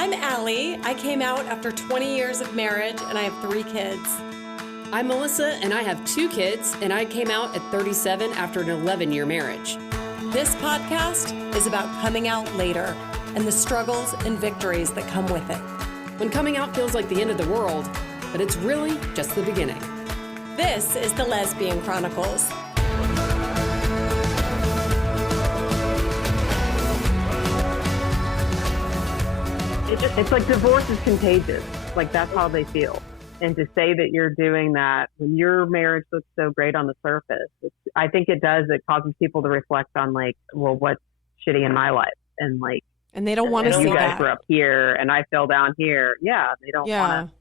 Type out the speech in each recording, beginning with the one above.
I'm Allie. I came out after 20 years of marriage and I have 3 kids. I'm Melissa and I have 2 kids and I came out at 37 after an 11-year marriage. This podcast is about coming out later and the struggles and victories that come with it. When coming out feels like the end of the world, but it's really just the beginning. This is the Lesbian Chronicles. It's like divorce is contagious. Like that's how they feel. And to say that you're doing that when your marriage looks so great on the surface, I think it causes people to reflect on like, well, what's shitty in my life? And like, and they don't want to see that. You guys were up here and I fell down here. Yeah. They don't want to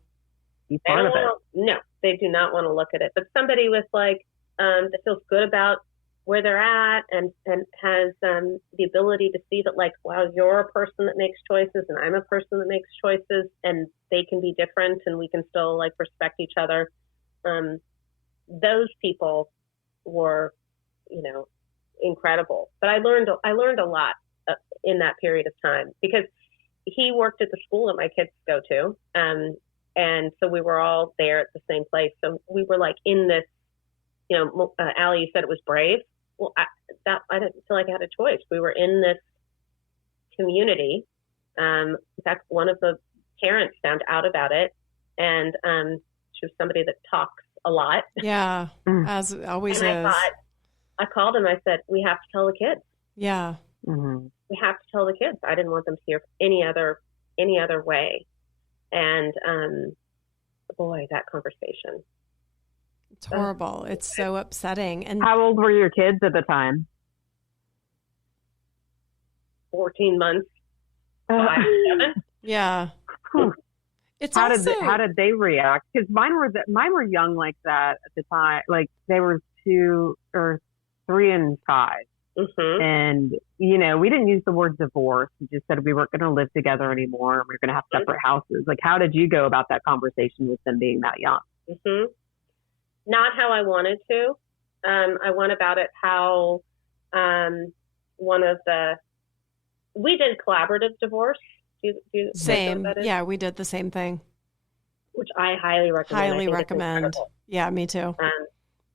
be part of it. No, they do not want to look at it. But somebody with like, that feels good about where they're at and has the ability to see that like, wow, you're a person that makes choices and I'm a person that makes choices and they can be different and we can still like respect each other. Those people were, incredible. But I learned a lot in that period of time because he worked at the school that my kids go to. And so we were all there at the same place. So we were like in this, Allie, you said it was brave. Well, I didn't feel like I had a choice. We were in this community. In fact, one of the parents found out about it, and she was somebody that talks a lot. Yeah, as always and is. I called him. I said, we have to tell the kids. Yeah. Mm-hmm. We have to tell the kids. I didn't want them to hear any other way. And boy, that conversation. It's horrible. It's so upsetting. And how old were your kids at the time? 14 months. 5, 7. Yeah. It's how also... did they react? Because mine were young like that at the time. Like they were 2 or 3 and 5. Mm-hmm. And, we didn't use the word divorce. We just said we weren't going to live together anymore. We were going to have separate houses. Like, how did you go about that conversation with them being that young? Mm-hmm. Not how I wanted to. I went about it how we did collaborative divorce. Same. Yeah, we did the same thing. Which I highly recommend. Highly recommend. Yeah, me too.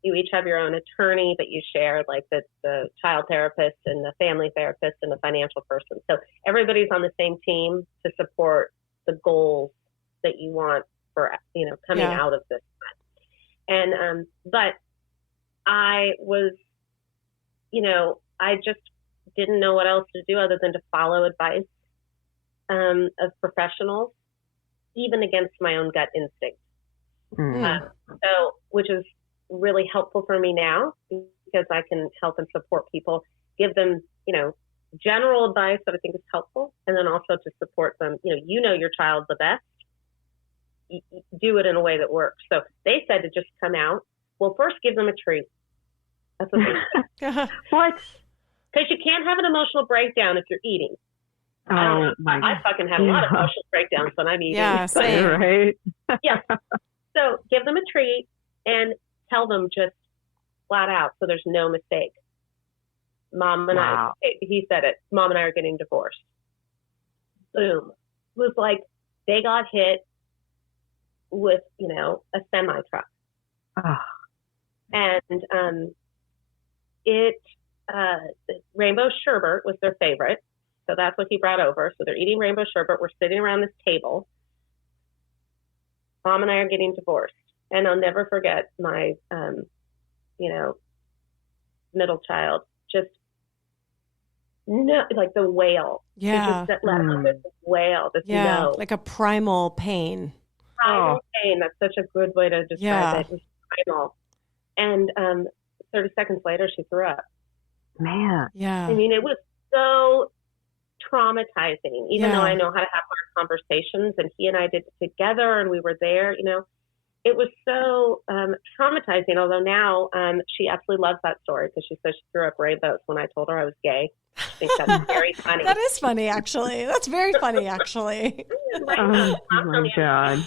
You each have your own attorney, but you share like the child therapist and the family therapist and the financial person. So everybody's on the same team to support the goals that you want for, coming out of this. And, but I was, I just didn't know what else to do other than to follow advice, of professionals, even against my own gut instinct. Mm. Which is really helpful for me now because I can help and support people, give them, general advice that I think is helpful. And then also to support them, your child the best. Do it in a way that works. So they said to just come out. Well, first give them a treat. That's what they said. What? Because you can't have an emotional breakdown if you're eating. I fucking have a lot of emotional breakdowns when I'm eating. Yeah, same. Right? Yeah. So give them a treat and tell them just flat out so there's no mistake. Mom and he said it, Mom and I are getting divorced. Boom. It was like they got hit with, a semi truck. Oh. And rainbow sherbet was their favorite. So that's what he brought over. So they're eating rainbow sherbet. We're sitting around this table. Mom and I are getting divorced. And I'll never forget my, middle child just, like the wail. Yeah. Just let out this wail, this no. Like a primal pain. Primal pain. That's such a good way to describe it. It was primal. And 30 seconds later, she threw up. Man. Yeah. I mean, it was so traumatizing, even though I know how to have hard conversations, and he and I did it together, and we were there, It was so traumatizing, although now she absolutely loves that story because she says she threw up rainbows when I told her I was gay. I think that's very funny. That is funny, actually. That's very funny, actually. Oh, my God.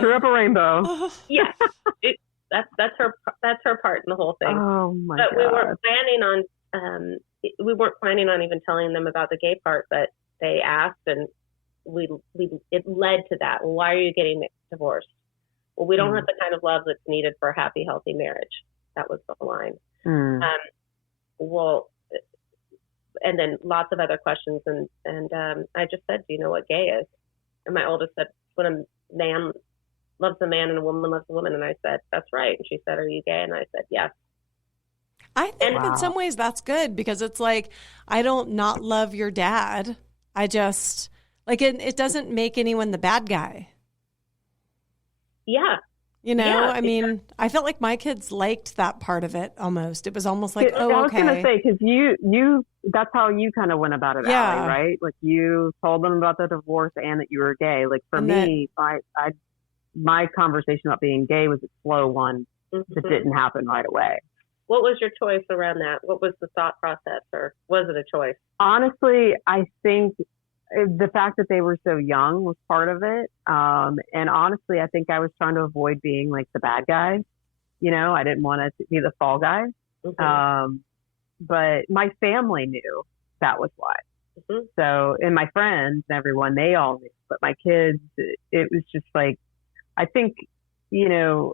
Threw up a rainbow. Yes. That's her part in the whole thing. Oh, my God. But we weren't planning on even telling them about the gay part, but they asked, and it led to that. Well, why are you getting divorced? Well, we don't have the kind of love that's needed for a happy, healthy marriage. That was the line. Well, and then lots of other questions. And I just said, do you know what gay is? And my oldest said, when a man loves a man and a woman loves a woman. And I said, that's right. And she said, are you gay? And I said, yes. I think in some ways that's good, because it's like, I don't not love your dad. I just, like, it doesn't make anyone the bad guy. Yeah. You know, Yeah, I mean, I felt like my kids liked that part of it almost. It was almost like, I was okay. going to say, because you, that's how you kind of went about it, Yeah. Allie, right? Like, you told them about the divorce and that you were gay. Like, for me, my conversation about being gay was a slow one that didn't happen right away. What was your choice around that? What was the thought process, or was it a choice? Honestly, I think the fact that they were so young was part of it. And honestly, I think I was trying to avoid being like the bad guy. You know, I didn't want to be the fall guy. But my family knew that was why. So, and my friends and everyone, they all knew. But my kids, it was just like, I think, you know,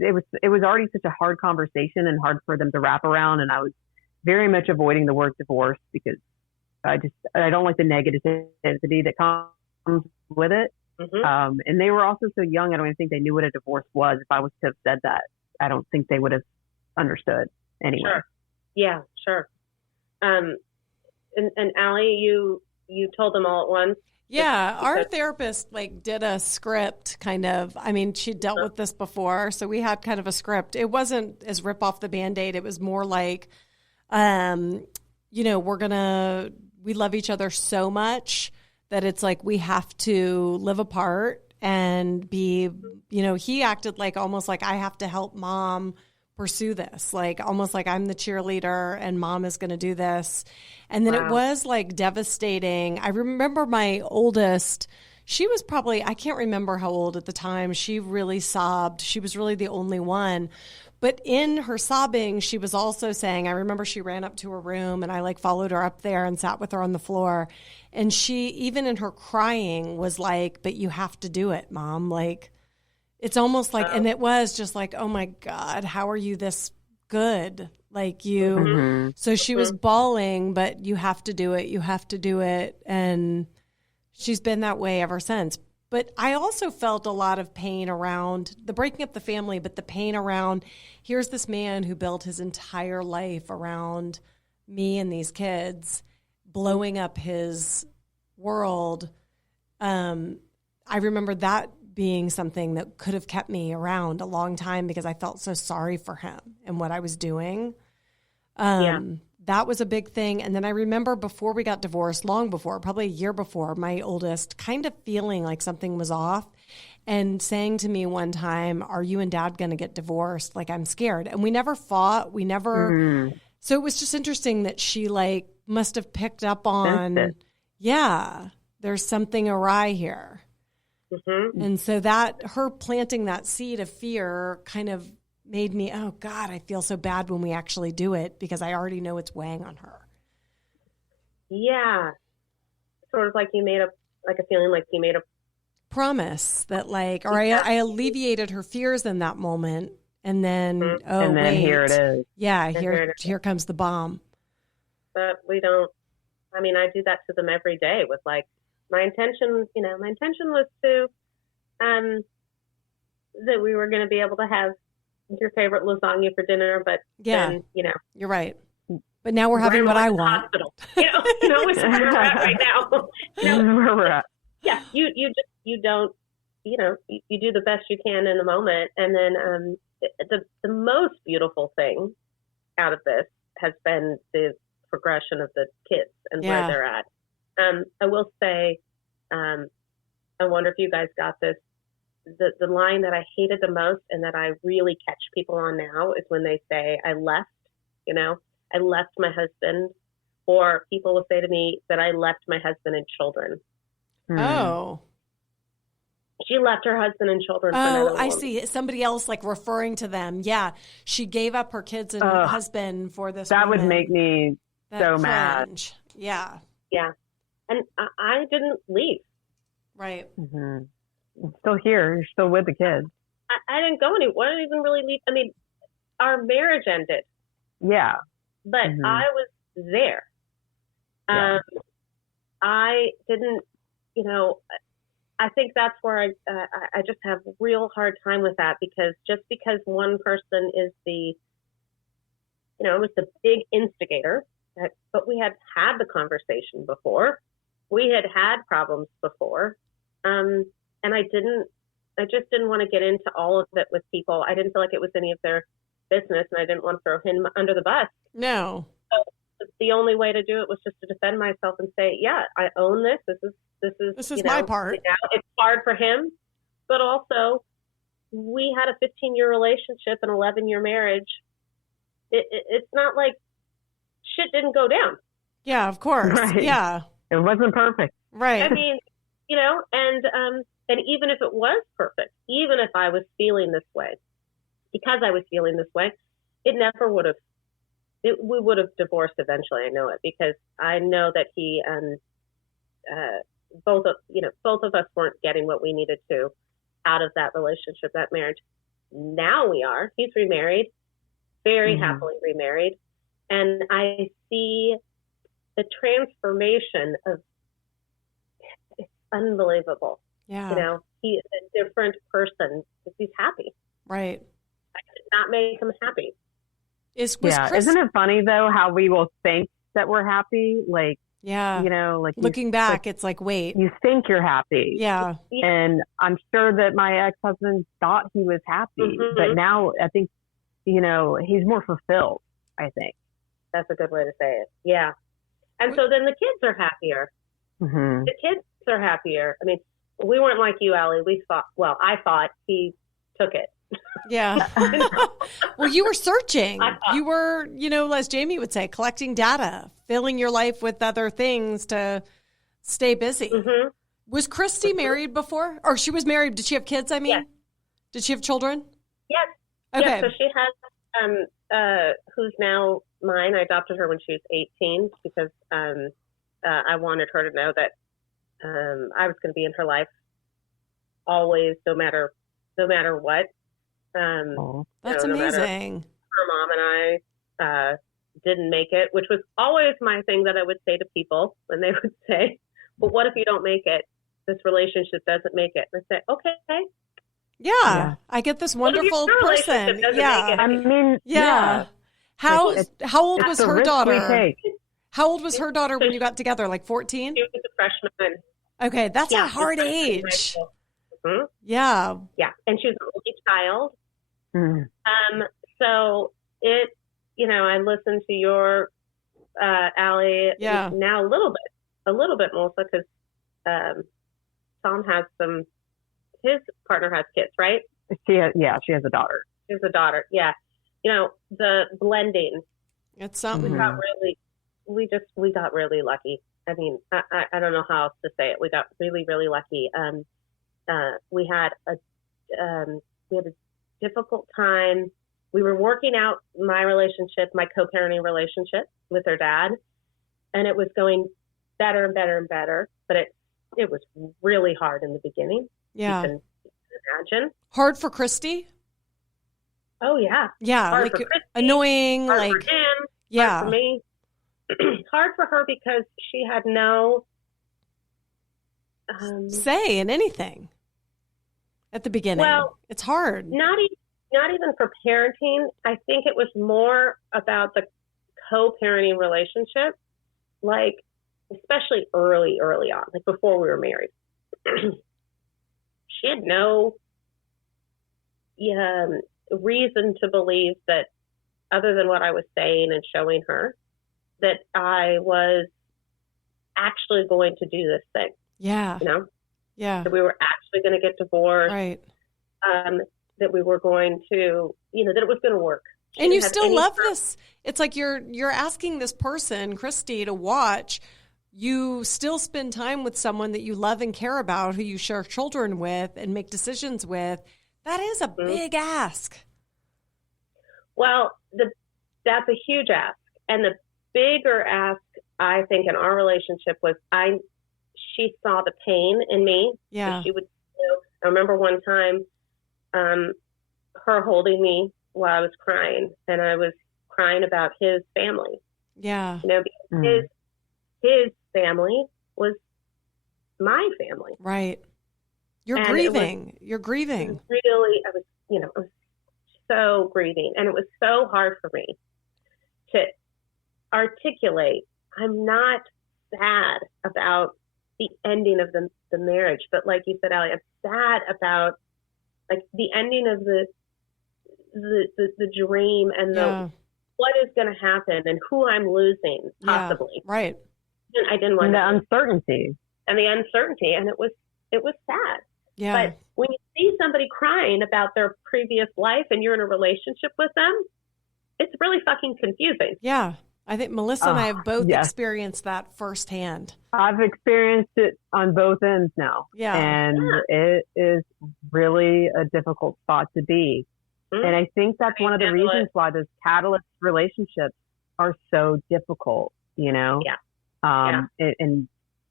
it was already such a hard conversation and hard for them to wrap around. And I was very much avoiding the word divorce because I don't like the negativity that comes with it. And they were also so young. I don't even think they knew what a divorce was. If I was to have said that, I don't think they would have understood anyway. Sure. Yeah, sure. And Allie, you told them all at once? Yeah, our therapist like did a script kind of. I mean, she dealt with this before, so we had kind of a script. It wasn't as rip off the Band-Aid. It was more like, you know, we love each other so much that it's like we have to live apart and be, you know, he acted like almost like I have to help mom pursue this, like almost like I'm the cheerleader and mom is going to do this. And then it was like devastating. I remember my oldest, she was probably, I can't remember how old at the time. She really sobbed. She was really the only one. But in her sobbing, she was also saying, I remember she ran up to her room and I like followed her up there and sat with her on the floor. And she, even in her crying, was like, but you have to do it, Mom. Like, it's almost like, and it was just like, oh my God, how are you this good? Like you, so she was bawling, but you have to do it. You have to do it. And she's been that way ever since. But I also felt a lot of pain around the breaking up the family, but the pain around, here's this man who built his entire life around me and these kids, blowing up his world. I remember that being something that could have kept me around a long time because I felt so sorry for him and what I was doing. That was a big thing. And then I remember before we got divorced, long before, probably a year before, my oldest kind of feeling like something was off and saying to me one time, are you and Dad going to get divorced? Like, I'm scared. And we never fought. We never. So it was just interesting that she like must have picked up on, there's something awry here. And so that her planting that seed of fear kind of made me, oh God, I feel so bad when we actually do it because I already know it's weighing on her. Yeah. Sort of like you made a feeling like you made a promise that like, or I alleviated her fears in that moment. And then, and then here it is. Yeah. Here comes the bomb. But we don't, I mean, I do that to them every day with like, my intention was to, that we were going to be able to have your favorite lasagna for dinner, but then, you know. You're right. But now we're having what I want. Hospital. You know, it's where we're at right now. Where we're at. Yeah, you don't, you know, you do the best you can in the moment. And then the most beautiful thing out of this has been the progression of the kids and where they're at. I will say, I wonder if you guys got this. The line that I hated the most and that I really catch people on now is when they say, I left my husband, or people will say to me that I left my husband and children. Oh. She left her husband and children. Oh, I see. Somebody else like referring to them. Yeah. She gave up her kids and husband for this That woman. would make me so mad. Yeah. Yeah. And I didn't leave. Right. Mm-hmm. You're still here. You're still with the kids. I didn't go anywhere. I didn't even really leave. I mean, our marriage ended, Yeah. but Mm-hmm. I was there. Yeah. I didn't, I think that's where I just have a real hard time with that, because just because one person is was the big instigator, but we had the conversation before. We had problems before. And I just didn't want to get into all of it with people. I didn't feel like it was any of their business, and I didn't want to throw him under the bus. No. So the only way to do it was just to defend myself and say, yeah, I own this. This is my part. It's hard for him, but also we had a 15-year relationship, an 11-year marriage. It's not like shit didn't go down. Yeah, of course. Right. Yeah. It wasn't perfect. Right. I mean, and even if it was perfect, even if I was feeling this way, because I was feeling this way, it never would have. We would have divorced eventually. I know it, because I know that he and both of us weren't getting what we needed to out of that relationship, that marriage. Now we are. He's remarried, very happily remarried, and I see the transformation of. It's unbelievable. Yeah. He is a different person because he's happy. Right. I could not make him happy. Isn't it funny though how we will think that we're happy? Like, like looking back, it's like, wait, you think you're happy. Yeah. And I'm sure that my ex-husband thought he was happy, but now I think, he's more fulfilled, I think. That's a good way to say it. Yeah. And so then the kids are happier. Mm-hmm. The kids are happier. I mean, we weren't like you, Allie. I thought he took it. Yeah. Well, you were searching. You were, as Jamie would say, collecting data, filling your life with other things to stay busy. Mm-hmm. Was Christy married before? Or she was married. Did she have kids, Yes. Did she have children? Yes. Okay. Yes, so she has, who's now mine. I adopted her when she was 18 because I wanted her to know that I was going to be in her life always, no matter what. That's amazing. Her mom and I didn't make it, which was always my thing that I would say to people when they would say, "Well, what if you don't make it? This relationship doesn't make it." And I say, "Okay." Yeah, I get this wonderful person. Yeah, I mean, How old was her daughter? Take. How old was her daughter when you got together? Like 14? She was a freshman. Okay, that's a hard age. Mm-hmm. Yeah. Yeah, and she was an only child. Mm. So it, I listened to your Allie now a little bit, Melissa, because Tom has his partner has kids, right? She has a daughter. She has a daughter. Yeah. The blending. It's something. We got really lucky. I mean, I don't know how else to say it. We got really, really lucky. We had a difficult time. We were working out my co-parenting relationship with her dad, and it was going better and better and better. But it was really hard in the beginning. Yeah, you can imagine. Hard for Christy. Oh yeah, yeah, hard like for Christy, annoying. Hard like for him. Yeah, hard for me. Hard for her because she had no say in anything at the beginning. Well, it's hard. Not even for parenting. I think it was more about the co-parenting relationship, like especially early on, like before we were married. She had no reason to believe that, other than what I was saying and showing her, that I was actually going to do this thing. Yeah. Yeah. That we were actually going to get divorced. Right. That we were going to, that it was going to work. And you still love this. It's like you're asking this person, Christy, to watch. You still spend time with someone that you love and care about, who you share children with and make decisions with. That is a big ask. Well, that's a huge ask. And the bigger ask, I think, in our relationship was she saw the pain in me. Yeah. So she would, I remember one time, her holding me while I was crying, and I was crying about his family. Yeah. Because his family was my family. Right. You're And grieving. You're grieving. Really, I was so grieving, and it was so hard for me to articulate. I'm not sad about the ending of the marriage, but like you said, Allie, I'm sad about like the ending of the dream and what is going to happen and who I'm losing possibly. Yeah, right. And I didn't want the uncertainty and the uncertainty, and it was sad. Yeah. But when you see somebody crying about their previous life and you're in a relationship with them, it's really fucking confusing. Yeah. I think Melissa and I have both experienced that firsthand. I've experienced it on both ends now. Yeah. And it is really a difficult spot to be. Mm-hmm. And I think that's one of the reasons why those catalyst relationships are so difficult, Yeah. And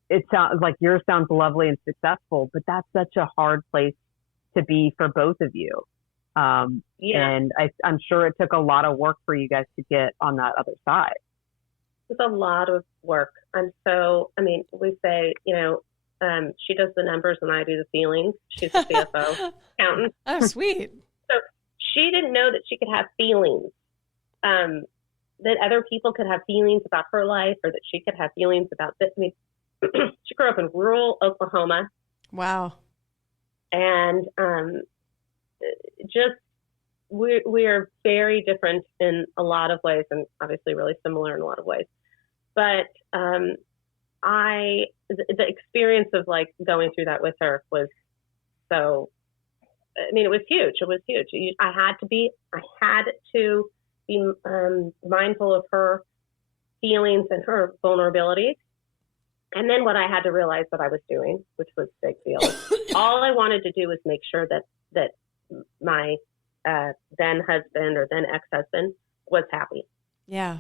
it sounds like yours sounds lovely and successful, but that's such a hard place to be for both of you. And I'm sure it took a lot of work for you guys to get on that other side. It's a lot of work. We say, she does the numbers and I do the feelings. She's a CFO accountant. Oh, sweet. So she didn't know that she could have feelings, that other people could have feelings about her life, or that she could have feelings about this. I mean, she grew up in rural Oklahoma. Wow. And we are very different in a lot of ways, and obviously really similar in a lot of ways. But the experience of like going through that with her was so. It was huge. It was huge. I had to be mindful of her feelings and her vulnerabilities. And then what I had to realize that I was doing, which was a big deal, all I wanted to do was make sure that my then husband or then ex-husband was happy. Yeah.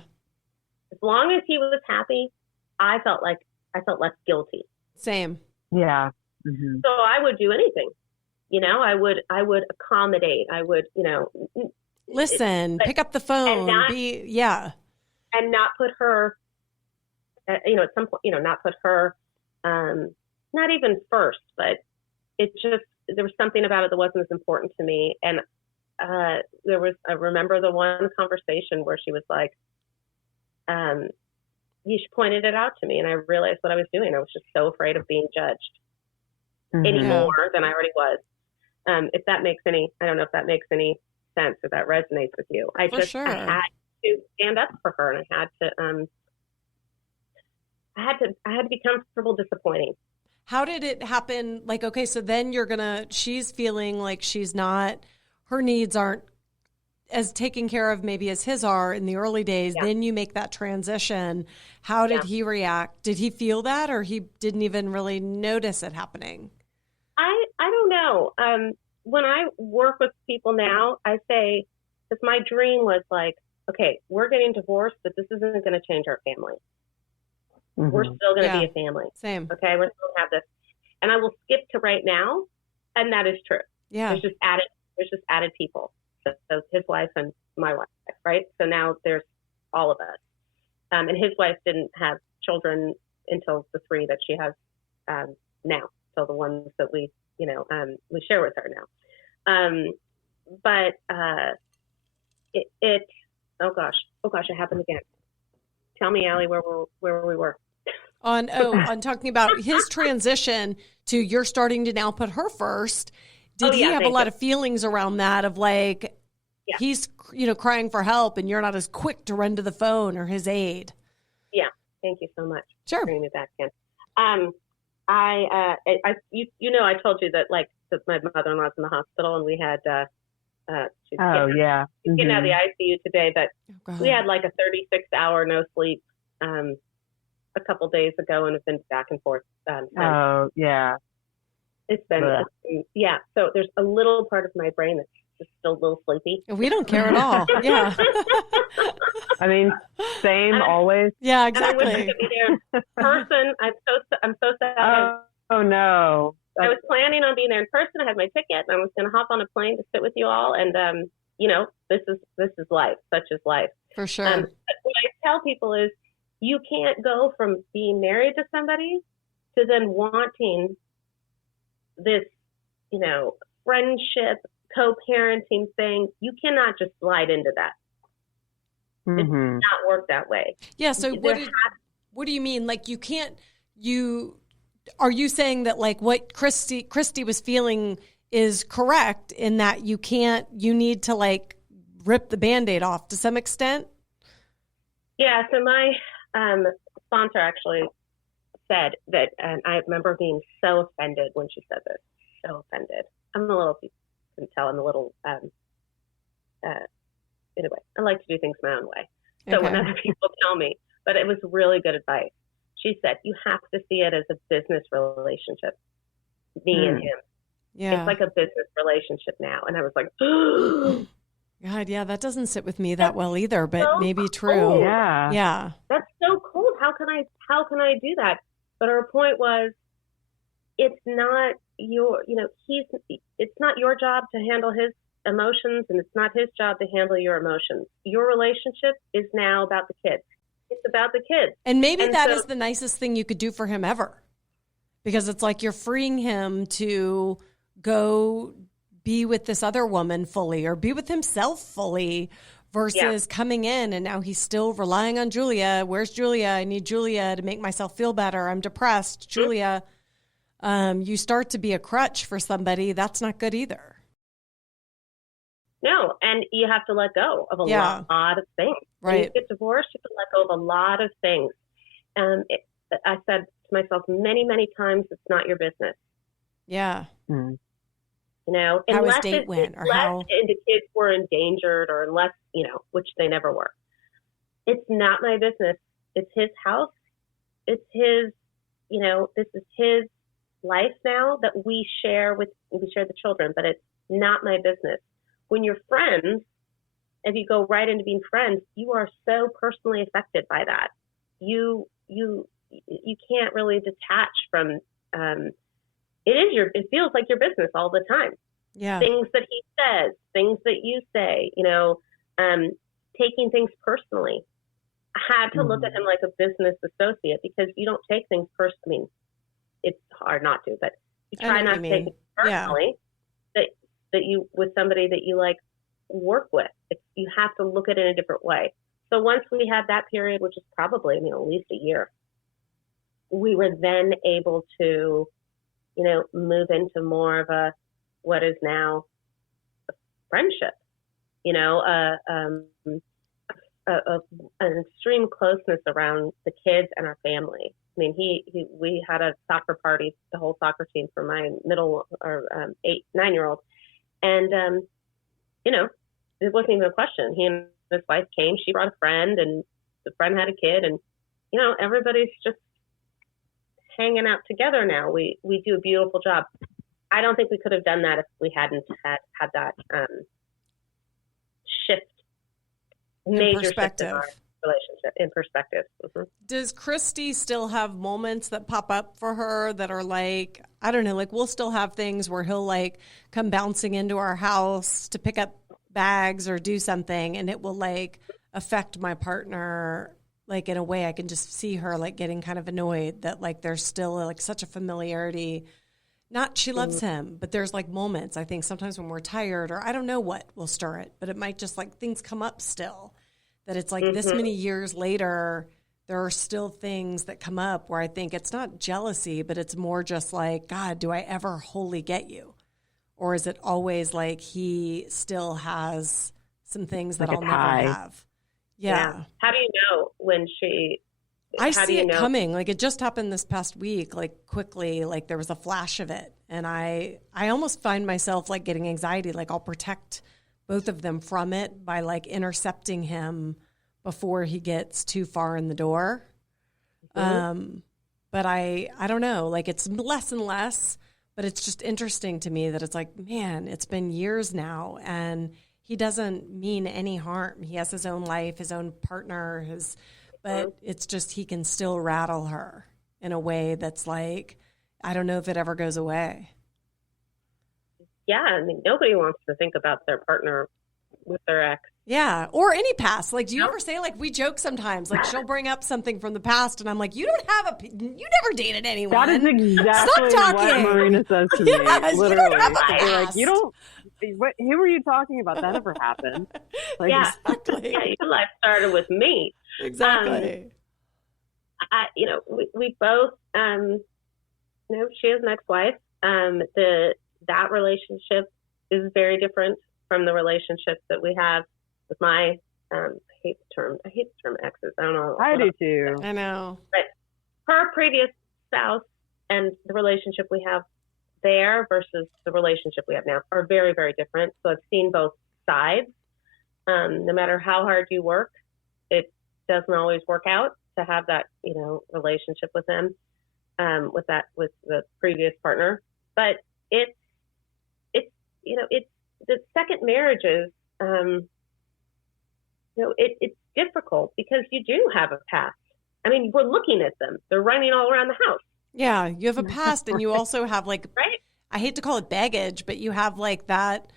As long as he was happy, I felt less guilty. Same. Yeah. Mm-hmm. So I would do anything. I would accommodate. I would, listen, pick up the phone, and not put her, at some point, not put her, not even first, but it just, there was something about it that wasn't as important to me. And I remember the one conversation where she was like, she pointed it out to me, and I realized what I was doing. I was just so afraid of being judged anymore than I already was. If that makes any, I don't know if that makes any sense or that resonates with you. I had to stand up for her, and I had to be comfortable disappointing. How did it happen? Like, okay, so then she's feeling like her needs aren't as taken care of maybe as his are in the early days. Yeah. Then you make that transition. How did he react? Did he feel that, or he didn't even really notice it happening? I don't know. When I work with people now, I say, because my dream was like, okay, we're getting divorced, but this isn't going to change our family. Mm-hmm. We're still going to be a family. Same. Okay, we're still going to have this. And I will skip to right now, and that is true. Yeah. There's just added people. So his wife and my wife, right? So now there's all of us. And his wife didn't have children until the 3 that she has now. So the ones that we share with her now. But oh gosh, it happened again. Tell me, Allie, where we were. On talking about his transition to you're starting to now put her first. Did he have a lot of feelings around that of like, he's, crying for help and you're not as quick to run to the phone or his aid? Yeah. Thank you so much. Sure. For bringing me back in. I told you that my mother-in-law's in the hospital and we had, she's getting out of the ICU today, but we had like a 36-hour no sleep, a couple days ago and have been back and forth. It's been, so there's a little part of my brain that's just still a little sleepy. We don't care at all. Yeah. I mean, same always. Yeah, exactly. And I wish I could be there in person. I'm so sad. Oh no. I was planning on being there in person. I had my ticket, and I was going to hop on a plane to sit with you all. And this is life. Such is life. For sure. But what I tell people is, you can't go from being married to somebody to then wanting this, friendship, co-parenting thing. You cannot just slide into that. Mm-hmm. It does not work that way. Yeah. So what do you mean? Like, you can't, are you saying that like what Christy was feeling is correct in that you need to like rip the Band-Aid off to some extent? Yeah. So my sponsor actually said that, and I remember being so offended when she said this, so offended. I'm a little, you can tell I'm a little, anyway, I like to do things my own way. So when other people tell me, but it was really good advice. She said, you have to see it as a business relationship, me and him. Yeah. It's like a business relationship now. And I was like, God, yeah, that doesn't sit with me that well either, but so maybe true. cool. Yeah. Yeah. That's so cool. How can I do that? But her point was, it's not it's not your job to handle his emotions, and it's not his job to handle your emotions. Your relationship is now about the kids. It's about the kids. And maybe that is the nicest thing you could do for him ever, because it's like you're freeing him to go be with this other woman fully, or be with himself fully, versus coming in and now he's still relying on Julia. Where's Julia? I need Julia to make myself feel better. I'm depressed. Julia, you start to be a crutch for somebody. That's not good either. No, and you have to let go of a lot of things. Right. When you get divorced, you have to let go of a lot of things. I said to myself many, many times, it's not your business. Yeah. Mm. How Unless his date went, or the kids were endangered, or unless, which they never were. It's not my business. It's his house. It's his, this is his life now that we share the children, but it's not my business. When you're friends, if you go right into being friends, you are so personally affected by that. You can't really detach from, it feels like your business all the time. Yeah. Things that he says, things that you say, taking things personally. I had to look at him like a business associate, because you don't take things personally. I mean, it's hard not to, but you try not to take it personally. That you, with somebody that you like work with, you have to look at it in a different way. So once we had that period, which is probably, at least a year, we were then able to, move into more of what is now a friendship, an extreme closeness around the kids and our family. We had a soccer party, the whole soccer team, for my 9-year-old. And, it wasn't even a question. He and his wife came, she brought a friend, and the friend had a kid, and, everybody's just hanging out together now. We do a beautiful job. I don't think we could have done that if we hadn't had that shift, major perspective. shift in our relationship, in perspective. Mm-hmm. Does Christy still have moments that pop up for her that are like, I don't know, like we'll still have things where he'll like come bouncing into our house to pick up bags or do something, and it will like affect my partner, like in a way I can just see her like getting kind of annoyed that like there's still like such a familiarity. Not she loves him, but there's like moments, I think sometimes when we're tired, or I don't know what will stir it, but it might just like things come up still. That it's like this many years later, there are still things that come up where I think it's not jealousy, but it's more just like, God, do I ever wholly get you? Or is it always like he still has some things that like I'll never have? Yeah. How do you know when I see it coming. Like it just happened this past week, like quickly, like there was a flash of it. And I almost find myself like getting anxiety, like I'll protect both of them from it by like intercepting him before he gets too far in the door. But I don't know, like it's less and less, but it's just interesting to me that it's like, man, it's been years now and he doesn't mean any harm. He has his own life, his own partner, but it's just, he can still rattle her in a way that's like, I don't know if it ever goes away. Yeah, I mean, nobody wants to think about their partner with their ex. Yeah, or any past. Like, do you ever say, like, we joke sometimes, like, she'll bring up something from the past, and I'm like, you never dated anyone. That is exactly what Marina says to me. Yes, Literally, past. you don't. Who are you talking about? That never happened. Like, Yeah, Exactly. yeah, your life started with me. Exactly. We both, she is an ex-wife. That relationship is very different from the relationship that we have with my, I hate the term exes. I don't know. I do too. I know. But her previous spouse and the relationship we have there versus the relationship we have now are very, very different. So I've seen both sides. No matter how hard you work, it doesn't always work out to have that, relationship with them, with the previous partner. But it's the second marriages, it's difficult because you do have a past. I mean, we're looking at them. They're running all around the house. Yeah, you have a past, and you also have, like, right? I hate to call it baggage, but you have, like, that,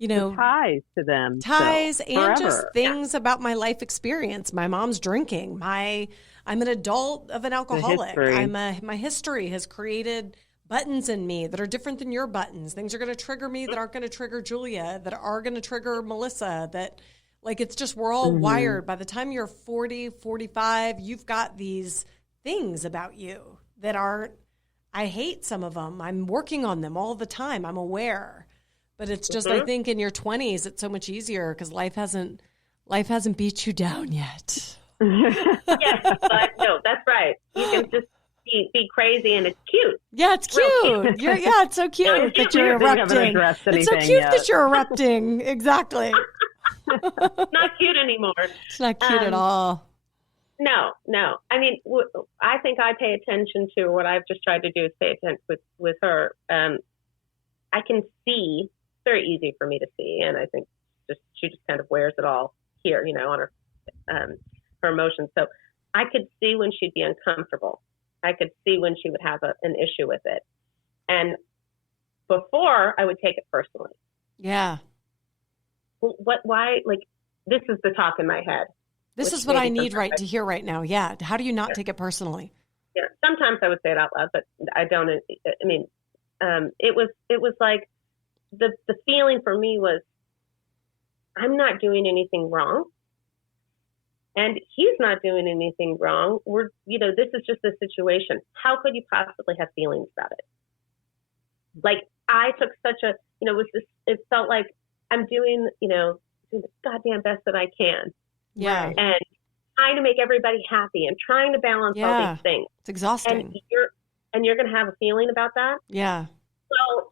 The ties to them. Ties so, and forever. just things about my life experience. My mom's drinking. I'm an adult of an alcoholic. My history has created buttons in me that are different than your buttons. Things are going to trigger me that aren't going to trigger Julia, that are going to trigger Melissa, that, like, it's just, we're all wired. By the time you're 40, 45, you've got these things about you that aren't, I hate some of them. I'm working on them all the time. I'm aware. But it's just, I think in your 20s, it's so much easier because life hasn't beat you down yet. Yes, but no, that's right. You can just be crazy and it's cute. Yeah, it's cute. It's so cute that you're erupting. It's so cute that you're erupting. Exactly. Not cute anymore. It's not cute at all. No. I mean, I think I pay attention to what I've just tried to do is pay attention with her. I can see, it's very easy for me to see, and I think she just kind of wears it all here, on her emotions. So I could see when she'd be uncomfortable. I could see when she would have an issue with it. And before, I would take it personally. Yeah. Well, why, like, this is the talk in my head. This is what I need to hear right now. Yeah. How do you not take it personally? Yeah. Sometimes I would say it out loud, but I don't. I mean, it was like the feeling for me was, I'm not doing anything wrong. And he's not doing anything wrong. This is just a situation. How could you possibly have feelings about it? Like, I took it felt like I'm doing the goddamn best that I can. Yeah. And trying to make everybody happy and trying to balance all these things. It's exhausting. And you're going to have a feeling about that. Yeah. So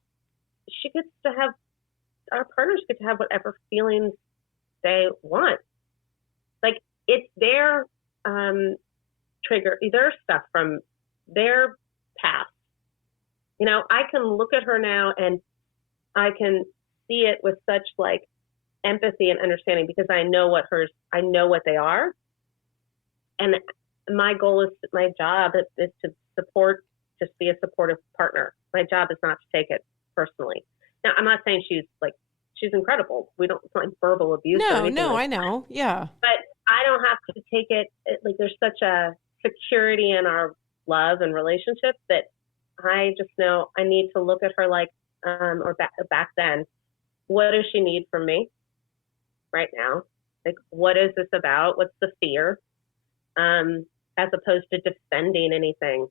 our partners get to have whatever feelings they want. Like, it's their trigger, their stuff from their past. I can look at her now and I can see it with such, like, empathy and understanding because I know what they are. And my job is to support, just be a supportive partner. My job is not to take it personally. Now, I'm not saying she's incredible. We don't like verbal abuse. No, I know. Yeah. But I don't have to take it, like, there's such a security in our love and relationship that I just know I need to look at her like, or back then, what does she need from me right now? Like, what is this about? What's the fear? As opposed to defending anything.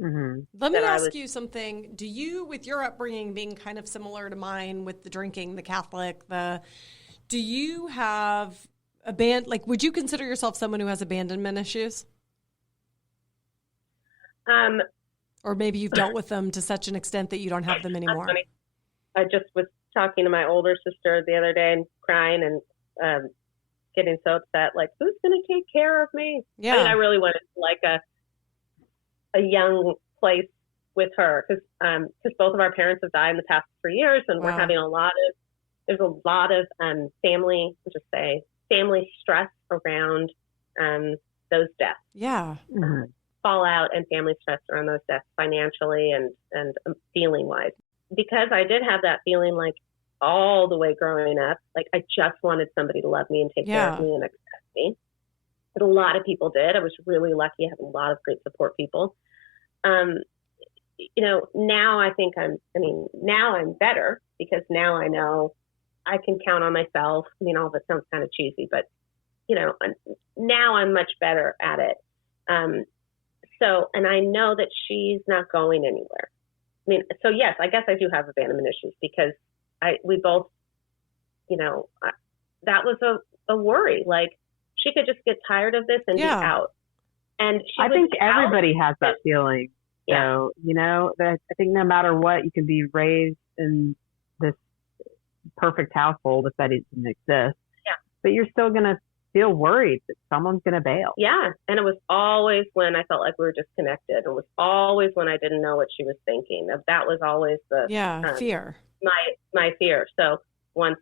Mm-hmm. Let me ask you something. Do you, with your upbringing being kind of similar to mine with the drinking, the Catholic, do you have would you consider yourself someone who has abandonment issues? Or maybe you've dealt with them to such an extent that you don't have them anymore. I just was talking to my older sister the other day and crying and getting so upset, like, who's going to take care of me? Yeah. I mean, I really wanted like a young place with her because both of our parents have died in the past 3 years, and we're having there's a lot of family stress around those deaths. Yeah. Mm-hmm. fallout and family stress around those deaths financially and feeling wise. Because I did have that feeling like all the way growing up, like I just wanted somebody to love me and take care of me and accept me. But a lot of people did. I was really lucky. I had a lot of great support people. Now I think now I'm better because now I know I can count on myself. I mean, all of it sounds kind of cheesy, but now I'm much better at it. And I know that she's not going anywhere. I mean, so yes, I guess I do have abandonment issues because we both, that was a worry. Like she could just get tired of this and be out. And I think everybody has that feeling. So, I think no matter what, you can be raised in this perfect household if that didn't exist. Yeah. But you're still going to feel worried that someone's going to bail. Yeah. And it was always when I felt like we were disconnected. It was always when I didn't know what she was thinking. That was always the fear. My fear. So once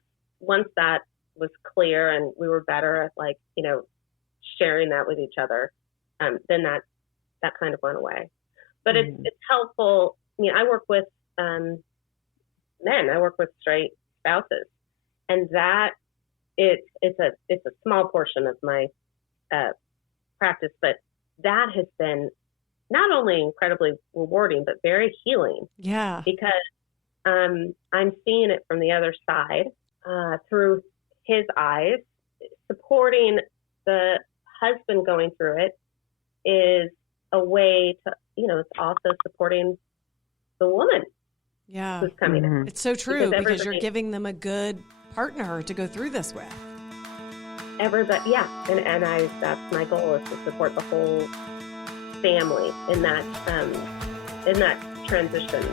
that was clear and we were better at sharing that with each other, then that kind of went away. But it's helpful. I mean, I work with men. I work with straight spouses, and that it's a small portion of my practice, but that has been not only incredibly rewarding but very healing. Yeah, because I'm seeing it from the other side through his eyes. Supporting the husband going through it is a way to, it's also supporting the woman who's coming in. It's so true because you're giving them a good partner to go through this with. Everybody, and that's my goal, is to support the whole family in that transition.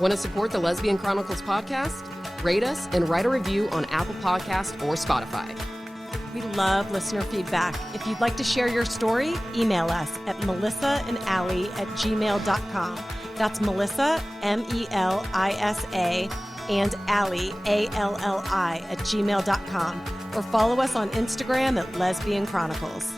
Want to support the Lesbian Chronicles podcast? Rate us and write a review on Apple Podcasts or Spotify. We love listener feedback. If you'd like to share your story, email us at melissaandallie@gmail.com. That's Melissa, MELISA, and Allie, ALLI, @gmail.com. Or follow us on Instagram at Lesbian Chronicles.